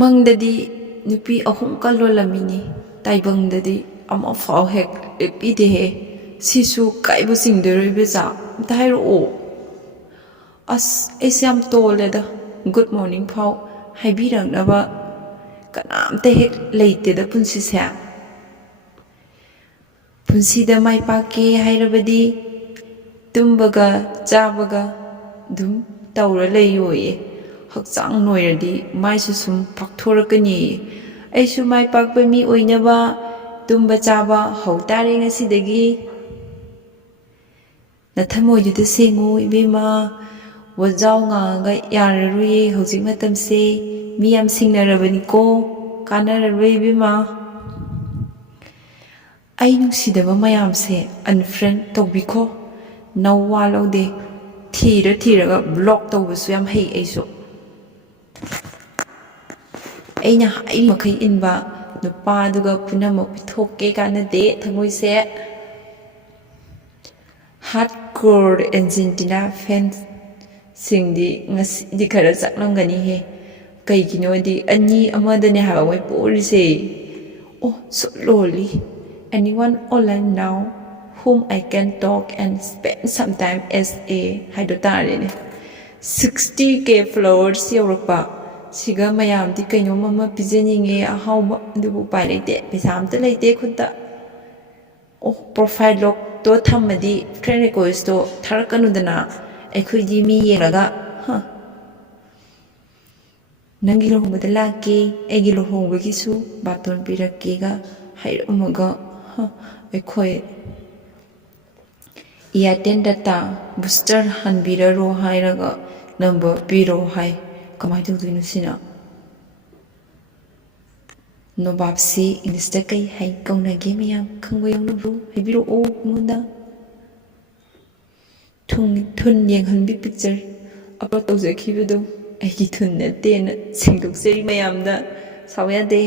Mngdadi nupi ahum ka lollmmi taibngdadi ama fau hek epide he sisu kaiba chingduiro ibecha tairo as asyam toleda good morning fau haibirangaba kanamte hek leite da punsi se punsi da mai pake hairabadi tumbaga chabaga dum taura leyoye hakchang noiradi mai su sum pakthorkani aisu mai pakba mi oinaba tumba chaba hautare ngasidagi nathamoyuda sengu ibema wajau nga ga yararuye hojik matamse mi yam singnarabani ko kanararwe ibema ai nungsidaba mayamse unfriend tobiko nawwa lode thiraga block tawbasu yam hei aisu aina hai makai inba nupa duga punama pithokke kanade thamoise hardcore Argentina fans singdi ngasi khara chaklangani he kaigino di ani amadane haba moi porise oh so lowly anyone online now whom I can talk and spend some time as a haidotare 60k followers yorokpa siga mayam di kaino mama pijeninge ahawba dubu pai leite pesa amta leite khunta oh profile log to thammadi friend request to tharakanudana aikhoi mi yelaga nangi lohongda lake egi lohongba gisu baton pirakke ga hairamaga aikhoi Airtel data booster hanbiraro hairaga number piro hai kamai tawdino sina no babsi insta kai hai kauna ge miyam khangwa yawnabru haibiro o munda thun yenghanbi picture upload tawjakhibado aigi thun nate na singdokseri mayamda sawyade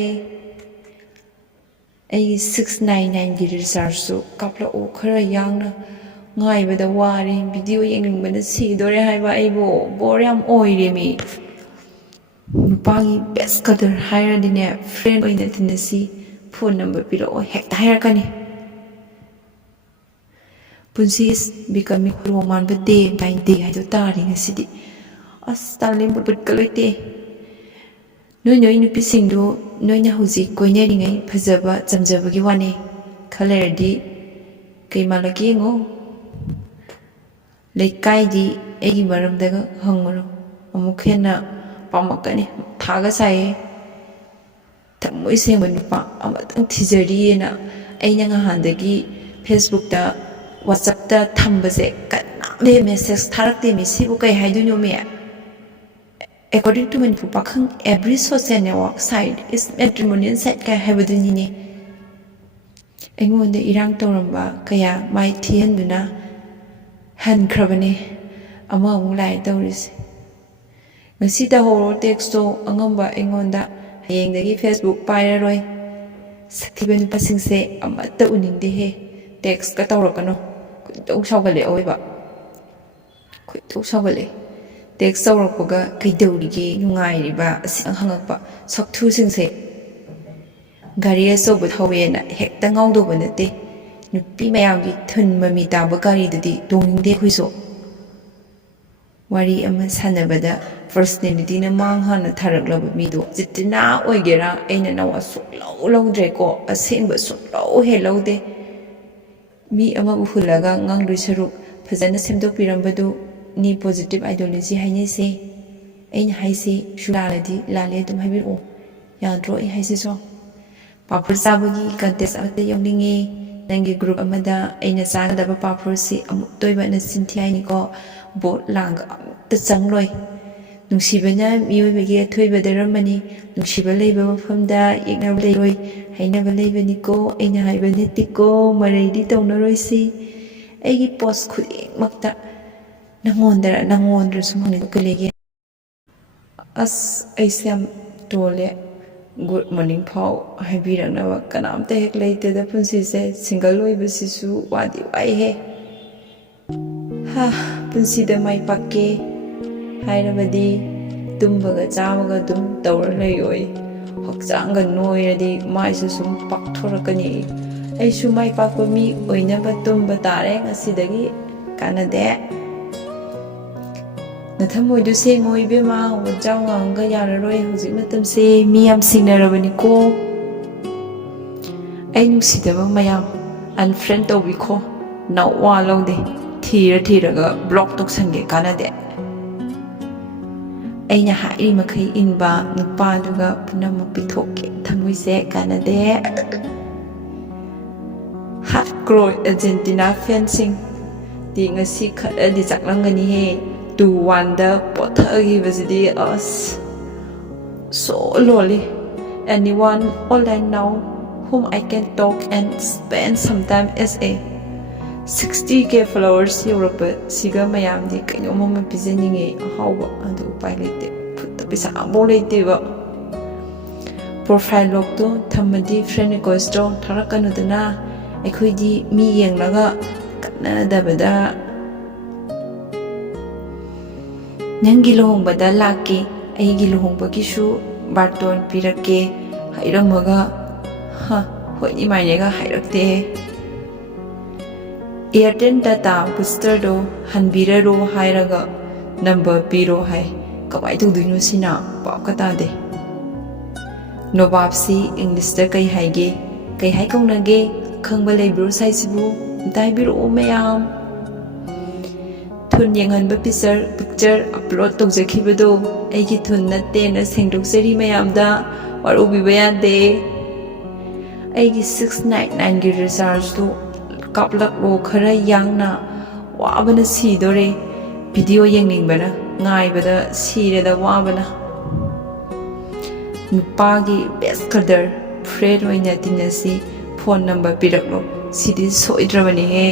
aigi 699 gi recharge su kapla o khara yangna ngaibada wari video yengingbana sidore haiba aibo boryam oiremi nupagi best qadar hairadine friend oina tinasi phone number piro hekta hairakani punsi is becoming roman but day by day haido tari ngasidi as talim but kaloite noi nupi singdo noina huji koineringai phajaba jamjabagi wane khalerdi kaimalagi ngo leikai egi maramdaga hangoro amuk hena pamakani thaga sai thamoi sengba nupa amatang thijari na aina nga handagi Facebook ta WhatsApp ta thambase kaname message tharakte mi sibu kai haiduno me according to Manipur pakhang every social network site is matrimonial site kai haibaduni ne aingonda irang toramba kaya mai thihanduna hankrabane ama amulai tawrise ngasi ta horo text to angamba aingonda hayengdagi Facebook pairaroi sakhiba nupasingse amata uningde he text ka tawrakano kuitong sawgale oiba kuitong sawgale text tawrakpaga kaidawrige nungairiba asing hangakpa sakthu singse gari asobu thawena hekta ngawdoba nate nupi mayamgi thun mami taba gari dadi dongingde khuiso wari ama sanabada personality na manghana tharaklaba mido jitina oigera aina nawa suklau lawdre ko asengba suklau he lawde mi ama uhulaga ngangrui saruk phajana semdok pirambadu ni positive ideology hainese aina haise shulaladi lale dum habiru yadro ai haise so papur sabagi contest amate yongninge nangi group amada aina sagadaba papur si amuk toiba na sinthiyai ko bot lang ta changloi nungsibana miyoibagi athoibadaramani nungsiba leiba mafamda yeknaba leiroi hainaba leibani ko aina haiba netiko maraidi tawnaroisi aigi post khudingmakta nangondra sumhangni kolege as aisam tole good morning phau haibirangnawa kanamta hek leiteda punsi se single loibasisu wadi wai he punsi da mai pakke hairabadi tumbaga chabaga dum tawra layoi hakchanga noiradi maisu sum pakthorakani aisu mai pakpa mi oinaba tumba tare ngasidagi kanade nathamoidu sengoi bema wajawanga yararoi hojik matamse mi yam singnarabani ko ai nungsidaba mayam unfriend tawbiko nawa lawde thiraga block toksange kanade aina hairi makai inba nupaduga punama pithoke thamoise kanade hot crow Argentina fencing di ngasi khadi chaklangani he 2-1 da pothagi basidi us so lonely anyone online now whom I can talk and spend some time as a 60k followers Europe siga mayam di kaino mama pizeninge hawba adu pai lete putta pisa abo lete ba profile log to thamadi friend request to tharakanu dana ekhoi di mi yenglaga kana dabada nangi lohongbada laki aigi lohongbagi su barton pirake hairamaga ha hoi ni mainega hairakte Airtel data booster do hanbiraro hairaga number piro hai kamai tudino sina paukata de nobapsi English da kai haige kai hai kongnage khangba leibro saisibu daibiro mayam thun yenghanba picture upload tawjakhibado aigi thun natte na sengdoksari mayam da warubi bayade aigi 699 gi recharge do kaplak ro khara yangna wabana sidore video yengningbana ngaibada sireda wabana nupagi best qadar friend oina tinasi phone number piraklo sidi soidrabani he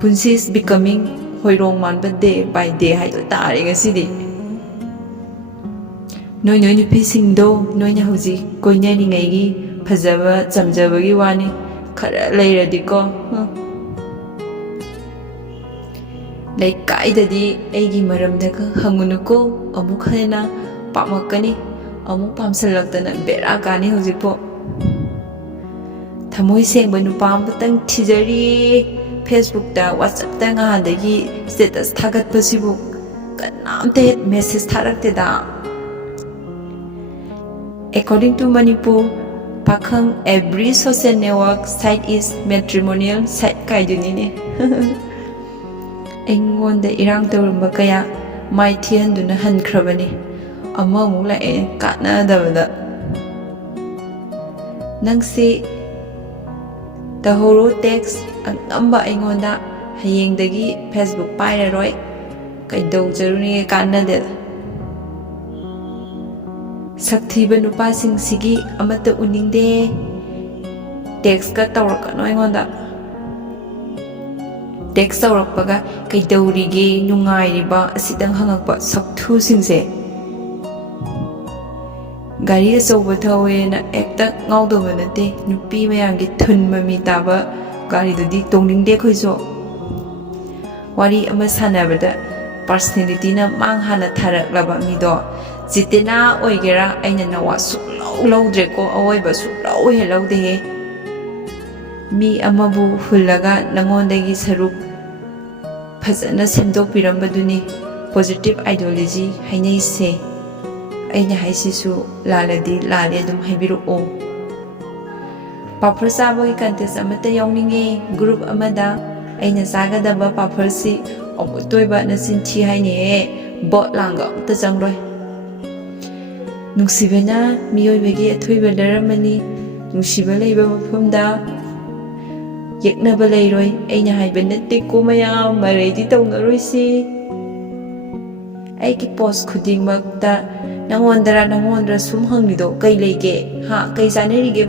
punsi is becoming hoirong manba day by day haito tare ngasidi noi nupi singdo noina huji koinani ngaigi phajaba chamjabagi wani khara leiradiko leikai aigi maramdaga hangunuko amuk hena pamakani amuk pamsalaktana bera kani hojikpo thamoi sengba nupa ambatang thijari Facebook da WhatsApp da ngahandagi status thagatpasibu kanamte message tharakte da according to Manipur Pakhang every social network site is matrimonial site kaiduni ne engonda irang tawrumba kaya mai thihanduna hankrabani amamuk lae kana dabada nangsi tahoro text amba engonda hayengdagi Facebook pairaroi kaidau jaruni kanade saktiba nupasing sigi amata uningde text ka tawrakano engonda text tawrakpaga kaidaurige nungairiba asidang hangakpa sakthu singse gari achouba thawena ekta ngaudoba nate nupi mayamgi thun mami taba gari dudi tongningde khoiso wari ama sanabada personality na manghana tharaklaba mido jitina oigera aina nawa suklau laudre ko awoiba suklau he laude he mi amabu hulaga nangondagi saruk phajana semdokpirambaduni positive ideology hainai se aina haisisu laladi lale dum haibiru o papar sabagi contest amata yawninge group amada aina sagadaba papar si otoiba na sinthi haine bot langa ta jangroi nungsibena miyoibagi athoiba daramani nungsiba leiba mafamda yeknaba leiroi aina haiba natte ko mayam mareidi tawnaroi si aiki post khudingmakta nangondra sum hanglido kai leige ha kai sanarige